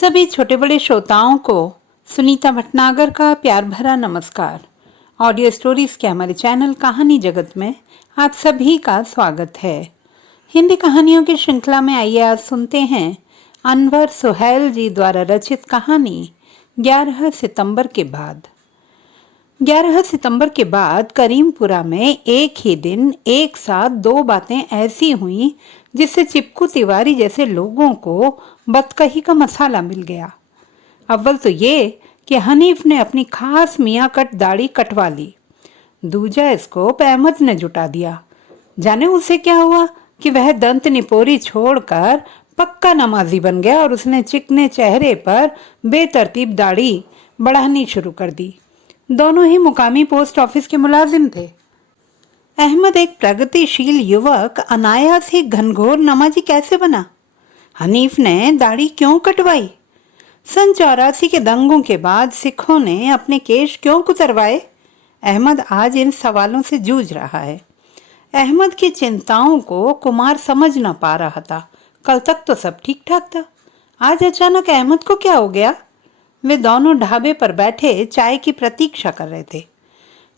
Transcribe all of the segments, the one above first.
सभी छोटे बड़े श्रोताओं को सुनीता भटनागर का प्यार भरा नमस्कार। ऑडियो स्टोरीज के हमारे चैनल कहानी जगत में आप सभी का स्वागत है। हिंदी कहानियों की श्रृंखला में आइए आज सुनते हैं अनवर सुहैल जी द्वारा रचित कहानी 11 सितंबर के बाद। 11 सितंबर के बाद करीमपुरा में एक ही दिन एक साथ दो बातें ऐसी हुई जिससे चिपकू तिवारी जैसे लोगों को बदकही का मसाला मिल गया। अव्वल तो ये कि हनीफ ने अपनी खास मियाँ कट दाढ़ी कटवा ली। दूजा स्कोप अहमद ने जुटा दिया। जाने उसे क्या हुआ कि वह दंत निपोरी छोड़कर पक्का नमाजी बन गया और उसने चिकने चेहरे पर बेतरतीब दाढ़ी बढ़ानी शुरू कर दी। दोनों ही मुकामी पोस्ट ऑफिस के मुलाजिम थे। अहमद एक प्रगतिशील युवक अनायास ही घनघोर नमाजी कैसे बना? हनीफ ने दाढ़ी क्यों कटवाई? सन 84 के दंगों के बाद सिखों ने अपने केश क्यों कुतरवाए? अहमद आज इन सवालों से जूझ रहा है। अहमद की चिंताओं को कुमार समझ न पा रहा था। कल तक तो सब ठीक ठाक था, आज अचानक अहमद को क्या हो गया? वे दोनों ढाबे पर बैठे चाय की प्रतीक्षा कर रहे थे।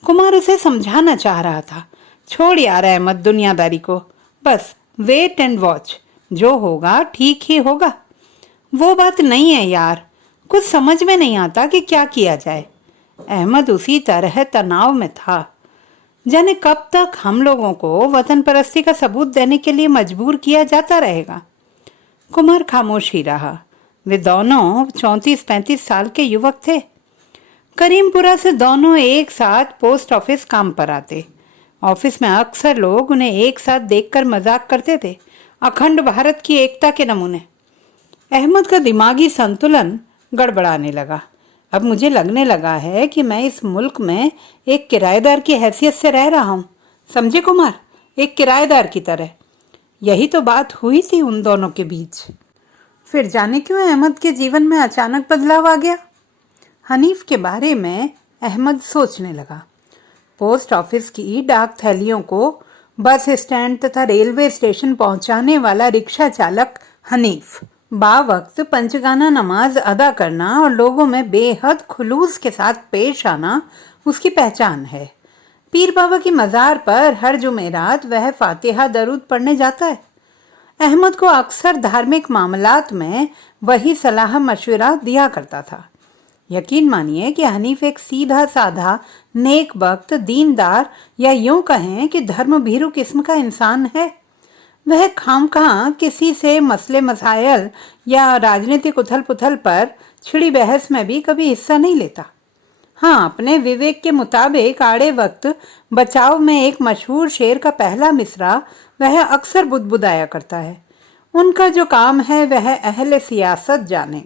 कुमार उसे समझाना चाह रहा था, छोड़ यार अहमद दुनियादारी को, बस वेट एंड वॉच, जो होगा ठीक ही होगा। वो बात नहीं है यार, कुछ समझ में नहीं आता कि क्या किया जाए। अहमद उसी तरह तनाव में था। जाने कब तक हम लोगों को वतन परस्ती का सबूत देने के लिए मजबूर किया जाता रहेगा। कुमार खामोश ही रहा। वे दोनों 34-35 साल के युवक थे। करीमपुरा से दोनों एक साथ पोस्ट ऑफिस काम पर आते। ऑफिस में अक्सर लोग उन्हें एक साथ देखकर मजाक करते थे, अखंड भारत की एकता के नमूने। अहमद का दिमागी संतुलन गड़बड़ाने लगा। अब मुझे लगने लगा है कि मैं इस मुल्क में एक किराएदार की हैसियत से रह रहा हूँ, समझे कुमार, एक किराएदार की तरह। यही तो बात हुई थी उन दोनों के बीच। फिर जाने क्यों अहमद के जीवन में अचानक बदलाव आ गया। हनीफ के बारे में अहमद सोचने लगा। पोस्ट ऑफिस की डाक थैलियों को बस स्टैंड तथा रेलवे स्टेशन पहुंचाने वाला रिक्शा चालक हनीफ। बावक्त पंचगाना नमाज अदा करना और लोगों में बेहद खुलूस के साथ पेश आना उसकी पहचान है। पीर बाबा की मज़ार पर हर जुमेरात वह फातिहा दरूद पढ़ने जाता है। अहमद को अक्सर धार्मिक मामलात में वही सलाह मशवरा दिया करता था। यकीन मानिए कि हनीफ एक सीधा साधा नेक वक्त दीनदार या यूं कहें कि धर्म भीरू किस्म का इंसान है। वह खामखा किसी से मसले मसाइल या राजनीतिक उथल पुथल पर छिड़ी बहस में भी कभी हिस्सा नहीं लेता। हाँ, अपने विवेक के मुताबिक आड़े वक्त बचाव में एक मशहूर शेर का पहला मिसरा वह अक्सर बुदबुदाया करता है। उनका जो काम है वह अहले सियासत जाने।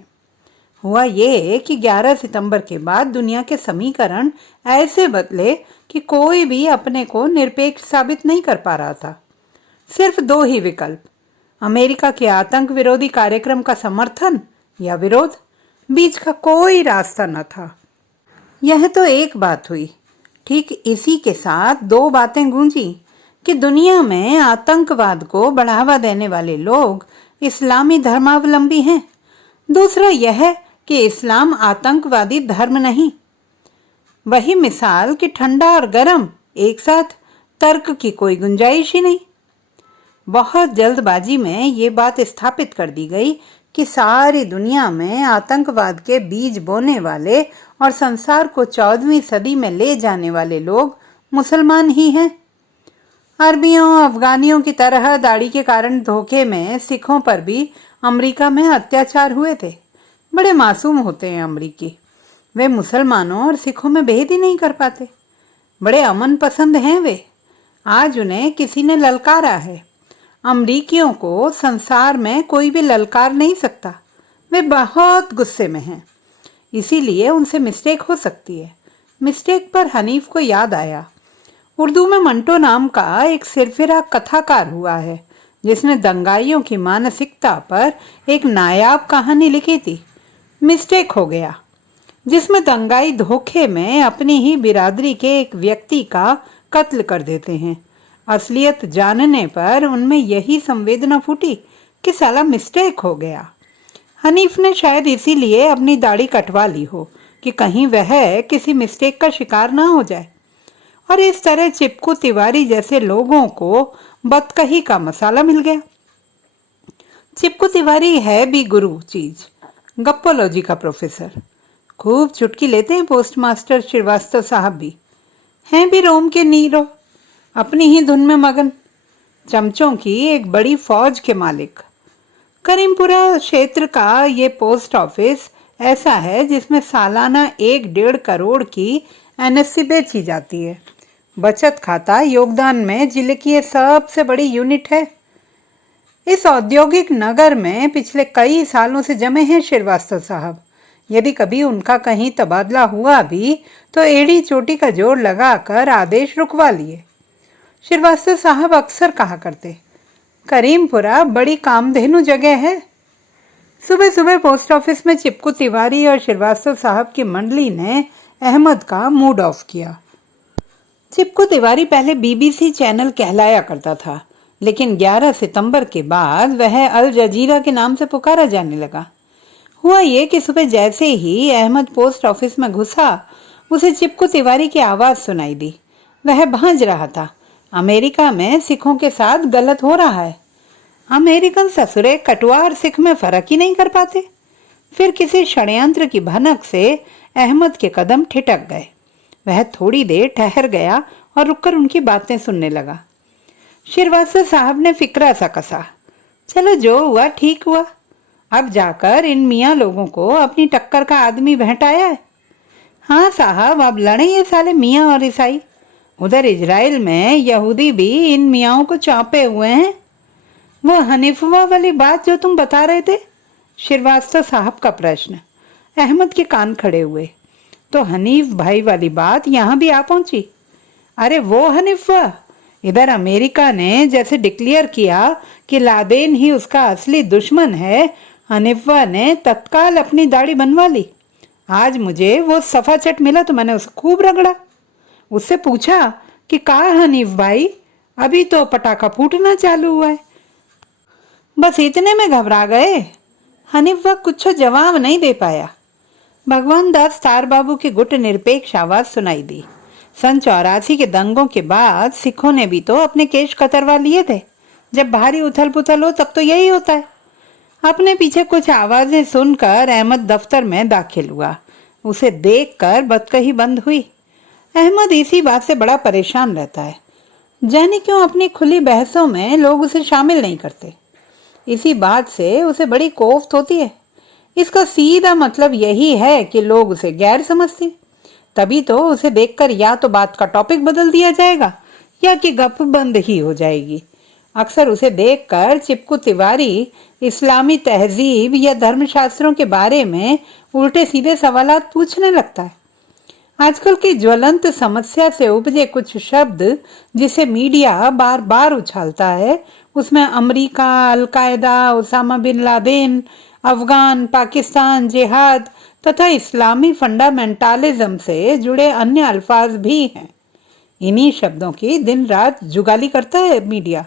हुआ ये कि 11 सितंबर के बाद दुनिया के समीकरण ऐसे बदले कि कोई भी अपने को निरपेक्ष साबित नहीं कर पा रहा था। सिर्फ दो ही विकल्प, अमेरिका के आतंक विरोधी कार्यक्रम का समर्थन या विरोध, बीच का कोई रास्ता न था। यह तो एक बात हुई। ठीक इसी के साथ दो बातें गूंजी कि दुनिया में आतंकवाद को बढ़ावा देने वाले लोग इस्लामी धर्मावलंबी हैं। दूसरा यह कि इस्लाम आतंकवादी धर्म नहीं। वही मिसाल कि ठंडा और गर्म एक साथ, तर्क की कोई गुंजाइश ही नहीं। बहुत जल्दबाजी में ये बात स्थापित कर दी गई कि सारी दुनिया में आतंकवाद के बीज बोने वाले और संसार को 14वीं सदी में ले जाने वाले लोग मुसलमान ही हैं। अरबियों अफगानियों की तरह दाढ़ी के कारण धोखे में सिखों पर भी अमेरिका में अत्याचार हुए थे। बड़े मासूम होते हैं अमरीकी। वे मुसलमानों और सिखों में भेद ही नहीं कर पाते। बड़े अमन पसंद हैं वे। आज उन्हें किसी ने ललकारा है। अमरीकियों को संसार में कोई भी ललकार नहीं सकता। वे बहुत गुस्से में हैं। इसीलिए उनसे मिस्टेक हो सकती है। मिस्टेक पर हनीफ को याद आया, उर्दू में मंटो नाम का एक सिरफिरा कथाकार हुआ है जिसने दंगाइयों की मानसिकता पर एक नायाब कहानी लिखी थी, मिस्टेक हो गया, जिसमें दंगाई धोखे में अपनी ही बिरादरी के एक व्यक्ति का कत्ल कर देते हैं। असलियत जानने पर उनमें यही संवेदना फूटी कि साला मिस्टेक हो गया। हनीफ ने शायद इसीलिए अपनी दाढ़ी कटवा ली हो कि कहीं वह किसी मिस्टेक का शिकार ना हो जाए। और इस तरह चिपकू तिवारी जैसे लोगों को बदकही का मसाला मिल गया। चिपकू तिवारी है भी गुरु चीज, गप्पोलॉजी का प्रोफेसर। खूब चुटकी लेते हैं पोस्टमास्टर श्रीवास्तव साहब भी। हैं भी रोम के नीरो, अपनी ही धुन में मगन, चमचों की एक बड़ी फौज के मालिक। करीमपुरा क्षेत्र का ये पोस्ट ऑफिस ऐसा है जिसमें सालाना 1-1.5 करोड़ की एनएससी बेची जाती है। बचत खाता योगदान में जिले की ये सबसे बड़ी यूनिट है। इस औद्योगिक नगर में पिछले कई सालों से जमे हैं श्रीवास्तव साहब। यदि कभी उनका कहीं तबादला हुआ भी तो एड़ी चोटी का जोर लगाकर आदेश रुकवा लिए। श्रीवास्तव साहब अक्सर कहा करते, करीमपुरा बड़ी कामधेनु जगह है। सुबह सुबह पोस्ट ऑफिस में चिपकू तिवारी और श्रीवास्तव साहब की मंडली ने अहमद का मूड ऑफ किया। चिपकू तिवारी पहले बीबीसी चैनल कहलाया करता था, लेकिन 11 सितंबर के बाद वह अल जजीरा के नाम से पुकारा जाने लगा। हुआ ये कि सुबह जैसे ही अहमद पोस्ट ऑफिस में घुसा, उसे चिपकू तिवारी की आवाज सुनाई दी। वह भांज रहा था, अमेरिका में सिखों के साथ गलत हो रहा है। अमेरिकन ससुरे कटुआ और सिख में फर्क ही नहीं कर पाते। फिर किसी षड्यंत्र की भनक से अहमद के कदम ठिठक गए। वह थोड़ी देर ठहर गया और रुककर उनकी बातें सुनने लगा। श्रीवास्तव साहब ने फिक्रा सा कसा, चलो जो हुआ ठीक हुआ। अब जाकर इन मियाँ लोगों को अपनी टक्कर का आदमी भेंटाया है। हाँ साहब, अब लड़े ये साले मियाँ और ईसाई। उधर इजराइल में यहूदी भी इन मियाँओं को चापे हुए हैं। वो हनीफवा वाली बात जो तुम बता रहे थे, श्रीवास्तव साहब का प्रश्न। अहमद के कान खड़े हुए। तो हनीफ भाई वाली बात यहाँ भी आ पहुंची। अरे वो हनीफवा, इधर अमेरिका ने जैसे डिक्लेयर किया कि लादेन ही उसका असली दुश्मन है, हनीफवा ने तत्काल अपनी दाढ़ी बनवा ली। आज मुझे वो सफा चट मिला तो मैंने उसे खूब रगड़ा। उससे पूछा कि कहा हनीफ भाई, अभी तो पटाखा फूटना चालू हुआ है। बस इतने में घबरा गए। हनीफवा कुछ जवाब नहीं दे पाया। भगवान दास तार बाबू की गुट निरपेक्ष आवाज सुनाई दी। सन 84 के दंगों के बाद सिखों ने भी तो अपने केश कतरवा लिए थे। जब भारी उथल पुथल हो तब तो यही होता है। अपने पीछे कुछ आवाजें सुनकर अहमद दफ्तर में दाखिल हुआ। उसे देखकर बदकही बंद हुई। अहमद इसी बात से बड़ा परेशान रहता है, जाने क्यों अपनी खुली बहसों में लोग उसे शामिल नहीं करते। इसी बात से उसे बड़ी कोफ्त होती है। इसका सीधा मतलब यही है कि लोग उसे गैर समझते। तभी तो उसे देखकर या तो बात का टॉपिक बदल दिया जाएगा या कि गप बंद ही हो जाएगी। अक्सर उसे देखकर चिपकू तिवारी इस्लामी तहजीब या धर्मशास्त्रों के बारे में उल्टे सीधे सवालात पूछने लगता है। आजकल की ज्वलंत समस्या से उपजे कुछ शब्द जिसे मीडिया बार बार उछालता है, उसमें America, al Qaeda, Osama bin Laden, Afghan, Pakistan, जिहाद तथा इस्लामी फंडामेंटलिज्म से जुड़े अन्य अल्फाज भी हैं। इन्हीं शब्दों की दिन रात जुगाली करता है मीडिया।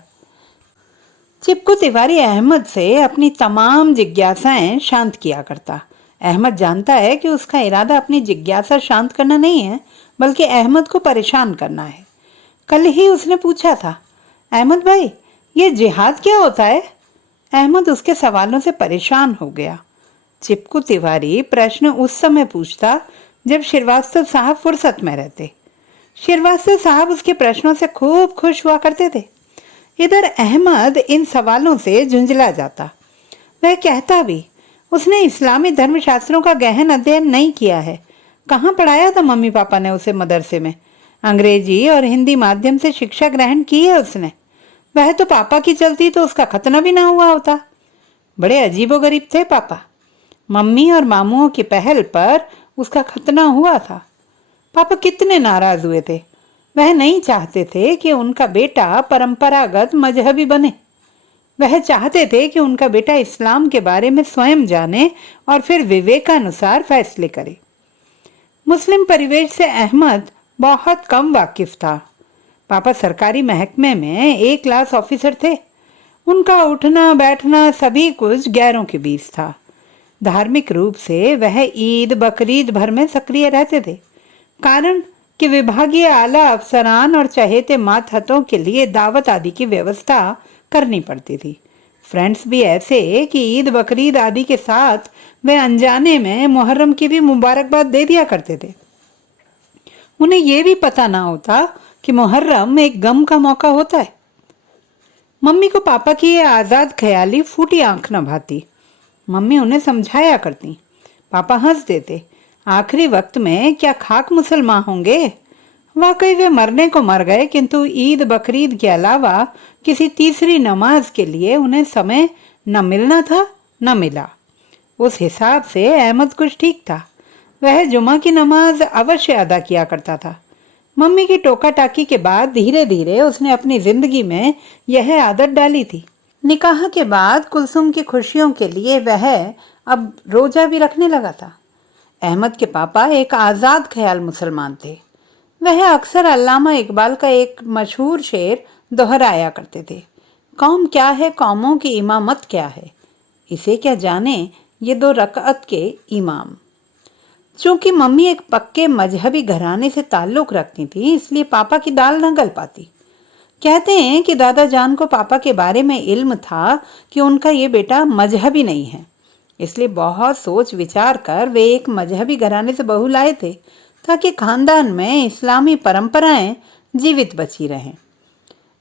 चिपकू तिवारी अहमद से अपनी तमाम जिज्ञासाएं शांत किया करता। अहमद जानता है कि उसका इरादा अपनी जिज्ञासा शांत करना नहीं है, बल्कि अहमद को परेशान करना है। कल ही उसने पूछा था, अहमद भाई, ये जिहाद क्या होता है? अहमद उसके सवालों से परेशान हो गया। चिपकू तिवारी प्रश्न उस समय पूछता जब श्रीवास्तव साहब फुर्सत में रहते। श्रीवास्तव साहब उसके प्रश्नों से खूब खुश हुआ करते थे। इधर अहमद इन सवालों से झुंझला जाता। वह कहता भी, उसने इस्लामी धर्मशास्त्रों का गहन अध्ययन नहीं किया है। कहाँ पढ़ाया था मम्मी पापा ने उसे मदरसे में? अंग्रेजी और हिंदी माध्यम से शिक्षा ग्रहण की है उसने। वह तो पापा की चलती तो उसका खतना भी ना हुआ होता। बड़े अजीबोगरीब थे पापा। मम्मी और मामुओं की पहल पर उसका खतना हुआ था। पापा कितने नाराज हुए थे। वह नहीं चाहते थे कि उनका बेटा परंपरागत मजहबी बने। वह चाहते थे कि उनका बेटा इस्लाम के बारे में स्वयं जाने और फिर विवेकानुसार फैसले करे। मुस्लिम परिवेश से अहमद बहुत कम वाकिफ था। पापा सरकारी महकमे में एक क्लास ऑफिसर थे। उनका उठना बैठना सभी कुछ गैरों के बीच था। धार्मिक रूप से वह ईद बकरीद भर में सक्रिय रहते थे। कारण कि विभागीय आला अफसरान और चहेते मातहतों के लिए दावत आदि की व्यवस्था करनी पड़ती थी। फ्रेंड्स भी ऐसे कि ईद बकरीद आदि के साथ वे अनजाने में मुहर्रम की भी मुबारकबाद दे दिया करते थे। उन्हें यह भी पता ना होता कि मुहर्रम एक गम का मौका होता है। मम्मी को पापा की ये आजाद ख्याली फूटी आंख न भाती। मम्मी उन्हें समझाया करती, पापा हंस देते। आखिरी वक्त में क्या खाक मुसलमान होंगे। वाकई वे मरने को मर गए, किंतु ईद बकरीद के अलावा किसी तीसरी नमाज के लिए उन्हें समय न मिलना था न मिला। उस हिसाब से अहमद कुछ ठीक था। वह जुमा की नमाज अवश्य अदा किया करता था। मम्मी की टोका टाकी के बाद धीरे धीरे उसने अपनी जिंदगी में यह आदत डाली थी। निकाह के बाद कुलसुम की खुशियों के लिए वह अब रोजा भी रखने लगा था। अहमद के पापा एक आज़ाद ख्याल मुसलमान थे। वह अक्सर अल्लामा इकबाल का एक मशहूर शेर दोहराया करते थे, कौम क्या है, कौमों की इमामत क्या है, इसे क्या जाने ये दो रकअत के इमाम। चूंकि मम्मी एक पक्के मजहबी घराने से ताल्लुक रखती थी, इसलिए पापा की दाल न गल पाती। कहते हैं कि दादा जान को पापा के बारे में इल्म था कि उनका ये बेटा मजहबी नहीं है, इसलिए बहुत सोच विचार कर वे एक मजहबी घराने से बहू लाए थे ताकि खानदान में इस्लामी परंपराएं जीवित बची रहें।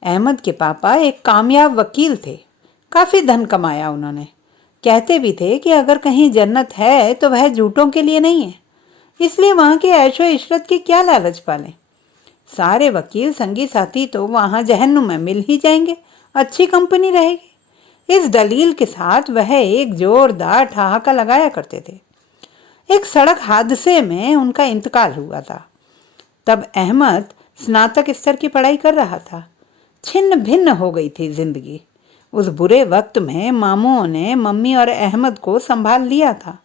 अहमद के पापा एक कामयाब वकील थे। काफ़ी धन कमाया उन्होंने। कहते भी थे कि अगर कहीं जन्नत है तो वह झूठों के लिए नहीं है, इसलिए वहाँ के ऐशो इशरत की क्या लालच पालें। सारे वकील संगी साथी तो वहाँ जहन्नुम में मिल ही जाएंगे, अच्छी कंपनी रहेगी। इस दलील के साथ वह एक जोरदार ठहाका लगाया करते थे। एक सड़क हादसे में उनका इंतकाल हुआ था। तब अहमद स्नातक स्तर की पढ़ाई कर रहा था। छिन्न भिन्न हो गई थी जिंदगी। उस बुरे वक्त में मामूओं ने मम्मी और अहमद को संभाल लिया था।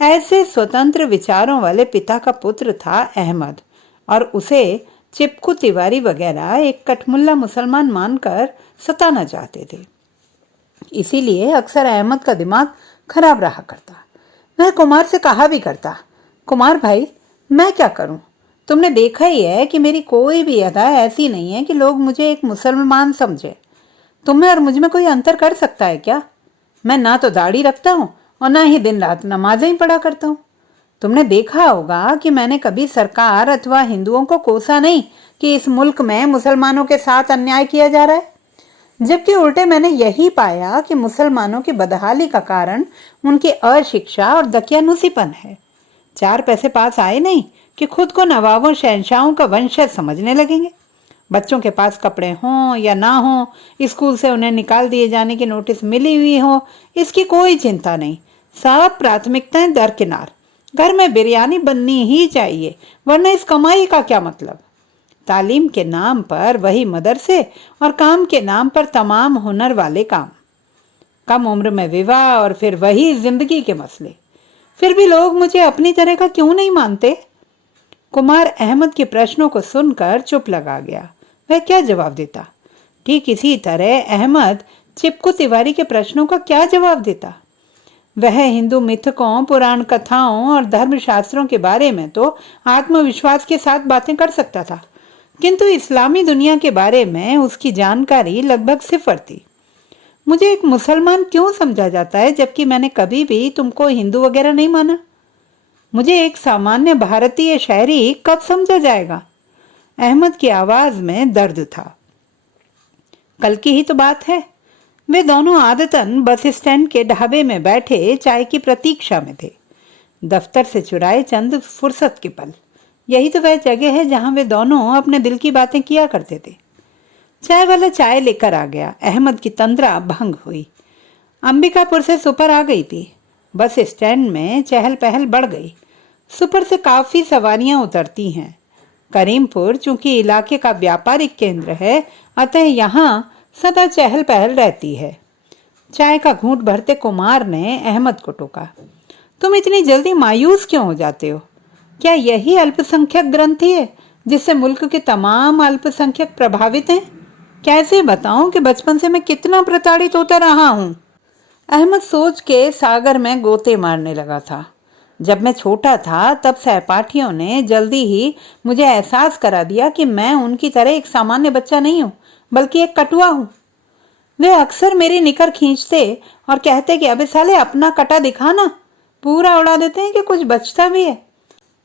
ऐसे स्वतंत्र विचारों वाले पिता का पुत्र था अहमद, और उसे चिपकू तिवारी वगैरह एक कठमुल्ला मुसलमान मानकर सताना चाहते थे। इसीलिए अक्सर अहमद का दिमाग खराब रहा करता। वह कुमार से कहा भी करता, कुमार भाई मैं क्या करूं? तुमने देखा ही है कि मेरी कोई भी अदा ऐसी नहीं है कि लोग मुझे एक मुसलमान समझे। तुम्हें और मुझ में कोई अंतर कर सकता है क्या? मैं ना तो दाढ़ी रखता हूँ और ना ही दिन रात नमाजें ही पढ़ा करता हूँ। तुमने देखा होगा कि मैंने कभी सरकार अथवा हिंदुओं को कोसा नहीं कि इस मुल्क में मुसलमानों के साथ अन्याय किया जा रहा है, जबकि उल्टे मैंने यही पाया कि मुसलमानों की बदहाली का कारण उनकी अशिक्षा और दकियानुसीपन है। 4 पैसे पास आए नहीं कि खुद को नवाबों शहंशाहों का वंशज समझने लगेंगे। बच्चों के पास कपड़े हों या ना हों, स्कूल से उन्हें निकाल दिए जाने की नोटिस मिली हुई हो, इसकी कोई चिंता नहीं। सब प्राथमिकताएं दरकिनार। घर में बिरयानी बननी ही चाहिए, वरना इस कमाई का क्या मतलब। तालीम के नाम पर वही मदरसे और काम के नाम पर तमाम हुनर वाले काम। कम उम्र में विवाह और फिर वही जिंदगी के मसले। फिर भी लोग मुझे अपनी तरह का क्यों नहीं मानते? कुमार अहमद के प्रश्नों को सुनकर चुप लगा गया। वह क्या जवाब देता? ठीक इसी तरह अहमद चिपकू तिवारी के प्रश्नों का क्या जवाब देता? वह हिंदू मिथकों, पुराण कथाओं और धर्मशास्त्रों के बारे में तो आत्मविश्वास के साथ बातें कर सकता था, किंतु इस्लामी दुनिया के बारे में उसकी जानकारी लगभग सिफर थी। मुझे एक मुसलमान क्यों समझा जाता है, जबकि मैंने कभी भी तुमको हिंदू वगैरह नहीं माना? मुझे एक सामान्य भारतीय शहरी कब समझा जाएगा? अहमद की आवाज में दर्द था। कल की ही तो बात है। वे दोनों आदतन बस स्टैंड के ढाबे में बैठे चाय की प्रतीक्षा में थे। दफ्तर से चुराए चंद फुर्सत के पल। यही तो वह जगह है जहां वे दोनों अपने दिल की बातें किया करते थे। चाय वाला चाय लेकर आ गया। अहमद की तंद्रा भंग हुई। अंबिकापुर से सुपर आ गई थी। बस स्टैंड में चहल पहल बढ़ गई। सुपर से काफी सवारियां उतरती हैं। करीमपुर चूंकि इलाके का व्यापारिक केंद्र है, अतः यहाँ सदा चहल पहल रहती है। चाय का घूंट भरते कुमार ने अहमद को टोका, तुम इतनी जल्दी मायूस क्यों हो जाते हो? क्या यही अल्पसंख्यक ग्रंथि है जिससे मुल्क के तमाम अल्पसंख्यक प्रभावित हैं? कैसे बताऊं कि बचपन से मैं कितना प्रताड़ित होता रहा हूं। अहमद सोच के सागर में गोते मारने लगा था। जब मैं छोटा था तब सहपाठियों ने जल्दी ही मुझे एहसास करा दिया कि मैं उनकी तरह एक सामान्य बच्चा नहीं हूँ, बल्कि एक कटुआ हूँ। वे अक्सर मेरी निकर खींचते और कहते कि अबे साले अपना कटा दिखाना, पूरा उड़ा देते हैं कि कुछ बचता भी है।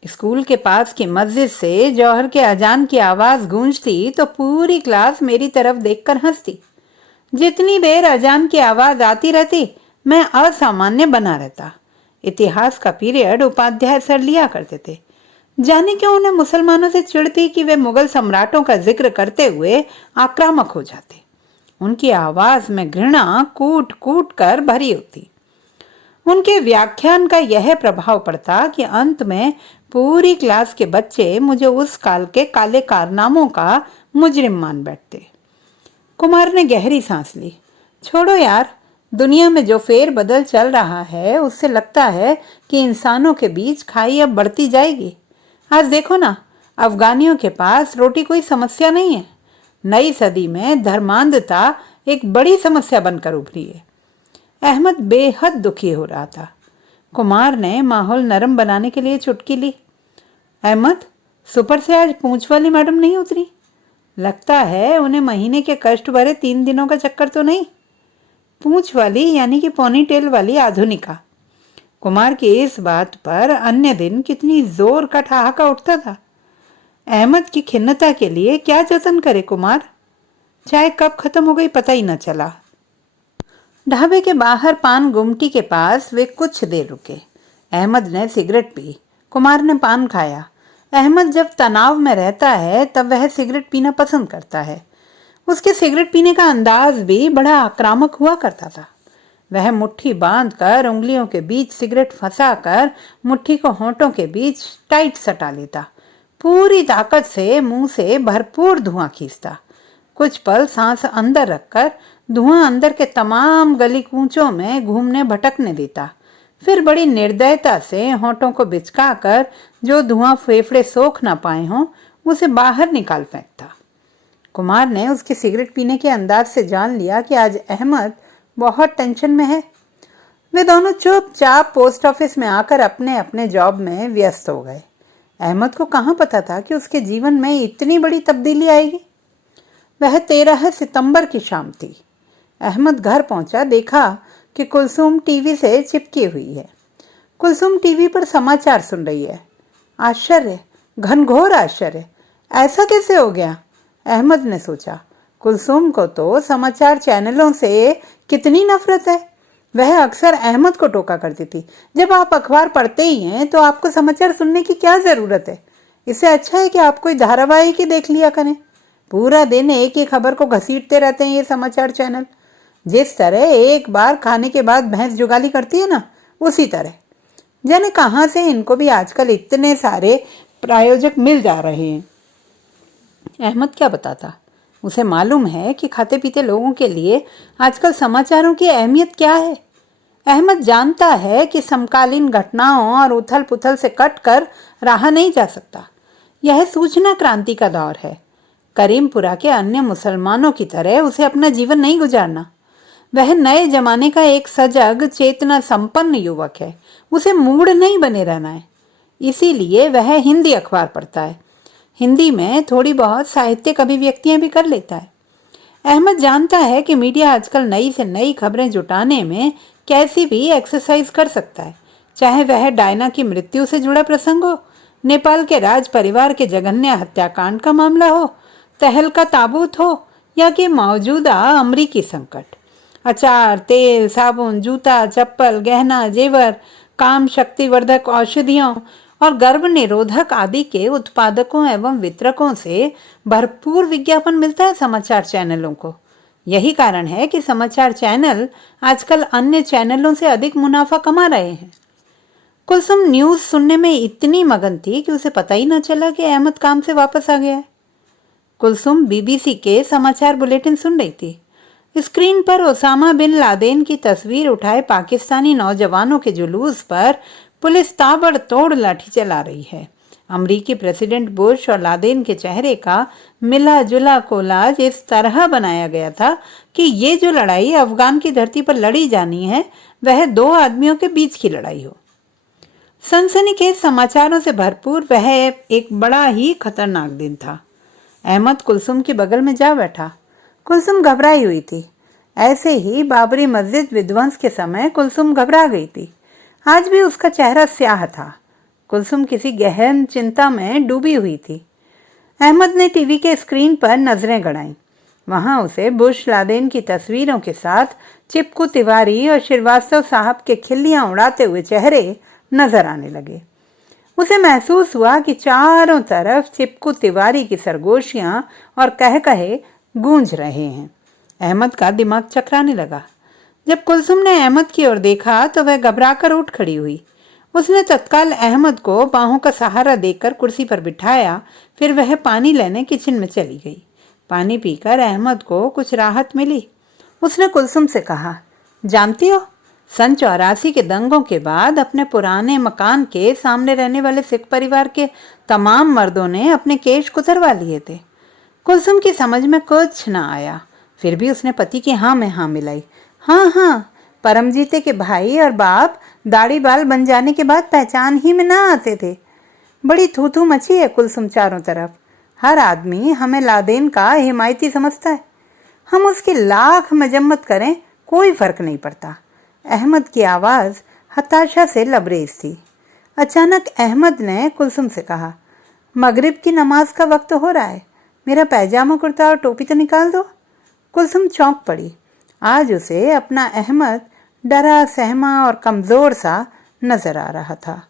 स्कूल के पास की मस्जिद से जौहर के अजान की आवाज गूंजती तो पूरी क्लास मेरी तरफ देखकर हंसती। जितनी देर अजान की आवाज आती रहती मैं असामान्य बना रहता। इतिहास का पीरियड उपाध्याय सर लिया करते थे। जाने क्यों उन्हें मुसलमानों से चिढ़ थी कि वे मुगल सम्राटों का जिक्र करते हुए आक्रामक हो जाते। उनकी आवाज में घृणा कूट कूट कर भरी होती। उनके व्याख्यान का यह प्रभाव पड़ता कि अंत में पूरी क्लास के बच्चे मुझे उस काल के काले कारनामों का मुजरिम मान बैठते। कुमार ने गहरी सांस ली। छोड़ो यार, दुनिया में जो फेर बदल चल रहा है उससे लगता है कि इंसानों के बीच खाई अब बढ़ती जाएगी। आज देखो ना, अफगानियों के पास रोटी कोई समस्या नहीं है। नई सदी में धर्मांधता एक बड़ी समस्या बनकर उभरी है। अहमद बेहद दुखी हो रहा था। कुमार ने माहौल नरम बनाने के लिए चुटकी ली। अहमद, सुपर से आज पूंछ वाली मैडम नहीं उतरी? लगता है उन्हें महीने के कष्ट भरे 3 दिनों का चक्कर तो नहीं? पूंछ वाली यानी कि पोनी टेल वाली आधुनिका। कुमार की इस बात पर अन्य दिन कितनी जोर का ठहाका उठता था। अहमद की खिन्नता के लिए क्या जतन करे कुमार। चाय कब खत्म हो गई पता ही न चला। ढाबे के बाहर पान गुमटी के पास वे कुछ देर रुके। अहमद ने सिगरेट पी, कुमार ने पान खाया। अहमद जब तनाव में रहता है तब वह सिगरेट पीना पसंद करता है। उसके सिगरेट पीने का अंदाज भी बड़ा आक्रामक हुआ करता था। वह मुट्ठी बांधकर उंगलियों के बीच सिगरेट फंसाकर मुट्ठी को होंठों के बीच टाइट सटा लेता। पूरी ताकत से मुंह से भरपूर धुआं खींचता। कुछ पल सांस अंदर रखकर धुआं अंदर के तमाम गली कूचों में घूमने भटकने देता। फिर बड़ी निर्दयता से होंठों को बिचकाकर जो धुआं फेफड़े सोख ना पाए हों उसे बाहर निकाल फेंकता। कुमार ने उसके सिगरेट पीने के अंदाज से जान लिया कि आज अहमद बहुत टेंशन में है। वे दोनों चुपचाप पोस्ट ऑफिस में आकर अपने अपने जॉब में व्यस्त हो गए। अहमद को कहाँ पता था कि उसके जीवन में इतनी बड़ी तब्दीली आएगी। वह 13 सितंबर की शाम थी। अहमद घर पहुंचा, देखा कि कुलसुम टीवी से चिपकी हुई है। कुलसुम टीवी पर समाचार सुन रही है। आश्चर्य, घनघोर आश्चर्य, ऐसा कैसे हो गया? अहमद ने सोचा। कुलसुम को तो समाचार चैनलों से कितनी नफरत है। वह अक्सर अहमद को टोका करती थी, जब आप अखबार पढ़ते ही हैं तो आपको समाचार सुनने की क्या जरूरत है? इससे अच्छा है कि आप कोई धारावाहिक ही देख लिया करें। पूरा दिन एक ही खबर को घसीटते रहते हैं ये समाचार चैनल। जिस तरह एक बार खाने के बाद भैंस जुगाली करती है ना, उसी तरह। जाने कहाँ से इनको भी आजकल इतने सारे प्रायोजक मिल जा रहे हैं। अहमद क्या बताता? उसे मालूम है कि खाते पीते लोगों के लिए आजकल समाचारों की अहमियत क्या है। अहमद जानता है कि समकालीन घटनाओं और उथल पुथल से कटकर रहा नहीं जा सकता। यह सूचना क्रांति का दौर है। करीमपुरा के अन्य मुसलमानों की तरह उसे अपना जीवन नहीं गुजारना। वह नए जमाने का एक सजग चेतना संपन्न युवक है। उसे मूड नहीं बने रहना है। इसीलिए वह हिंदी अखबार पढ़ता है। हिंदी में थोड़ी बहुत साहित्यिक अभिव्यक्तियां भी कर लेता है। अहमद जानता है कि मीडिया आजकल नई से नई खबरें जुटाने में कैसी भी एक्सरसाइज कर सकता है, चाहे वह डायना की मृत्यु से जुड़ा प्रसंग हो, नेपाल के राज परिवार के जघन्य हत्याकांड का मामला हो, तहलका ताबूत हो, या कि मौजूदा अमरीकी संकट। अचार, तेल, साबुन, जूता, चप्पल, गहना, जेवर, काम शक्तिवर्धक औषधियों और गर्भ निरोधक आदि के उत्पादकों एवं वितरकों से भरपूर विज्ञापन मिलता है समाचार चैनलों को। यही कारण है कि समाचार चैनल आजकल अन्य चैनलों से अधिक मुनाफा कमा रहे हैं। कुलसुम न्यूज सुनने में इतनी मगन थी कि उसे पता ही न चला कि अहमद काम से वापस आ गया है। कुलसुम बीबीसी के समाचार बुलेटिन सुन रही थी। स्क्रीन पर ओसामा बिन लादेन की तस्वीर उठाए पाकिस्तानी नौजवानों के जुलूस पर पुलिस ताबड़तोड़ लाठी चला रही है। अमरीकी प्रेसिडेंट बुश और लादेन के चेहरे का मिला जुला कोलाज इस तरह बनाया गया था कि ये जो लड़ाई अफगान की धरती पर लड़ी जानी है वह दो आदमियों के बीच की लड़ाई हो। सनसनीखेज समाचारों से भरपूर वह एक बड़ा ही खतरनाक दिन था। अहमद कुलसुम के बगल में जा बैठा। कुलसुम घबराई हुई थी। ऐसे ही बाबरी मस्जिद विध्वंस के समय कुलसुम घबरा गई थी। आज भी उसका चेहरा स्याह था। कुलसुम किसी गहन चिंता में डूबी हुई थी। अहमद ने टीवी के स्क्रीन पर नजरें गड़ाईं। वहां उसे बुश लादेन की तस्वीरों के साथ चिपकू तिवारी और श्रीवास्तव साहब के खिल्लियां उड़ाते हुए चेहरे नजर आने लगे। उसे महसूस हुआ कि चारों तरफ चिपकू तिवारी की सरगोशियां और कह कहे गूंज रहे हैं। अहमद का दिमाग चकराने लगा। जब कुलसुम ने अहमद की ओर देखा तो वह घबराकर उठ खड़ी हुई। उसने तत्काल अहमद को बाहों का सहारा देकर कुर्सी पर बिठाया। फिर वह पानी लेने किचन में चली गई। पानी पीकर अहमद को कुछ राहत मिली। उसने कुलसुम से कहा, जानती हो, सन 84 के दंगों के बाद अपने पुराने मकान के सामने रहने वाले सिख परिवार के तमाम मर्दों ने अपने केश कुतरवा लिए थे। कुलसुम की समझ में कुछ न आया। फिर भी उसने पति की हाँ में हाँ मिलाई। हाँ, परमजीते के भाई और बाप दाढ़ी बाल बन जाने के बाद पहचान ही में ना आते थे। बड़ी थू थू मची है कुलसुम चारों तरफ। हर आदमी हमें लादेन का हिमायती समझता है। हम उसकी लाख मजम्मत करें कोई फर्क नहीं पड़ता। अहमद की आवाज़ हताशा से लबरेज थी। अचानक अहमद ने कुलसुम से कहा, मगरिब की नमाज का वक्त हो रहा है, मेरा पैजामा कुर्ता और टोपी तो निकाल दो। कुलसुम चौंक पड़ी। आज उसे अपना अहमद डरा सहमा और कमज़ोर सा नज़र आ रहा था।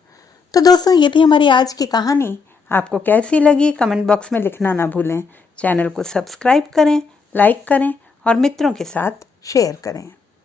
तो दोस्तों, ये थी हमारी आज की कहानी। आपको कैसी लगी कमेंट बॉक्स में लिखना ना भूलें। चैनल को सब्सक्राइब करें, लाइक करें और मित्रों के साथ शेयर करें।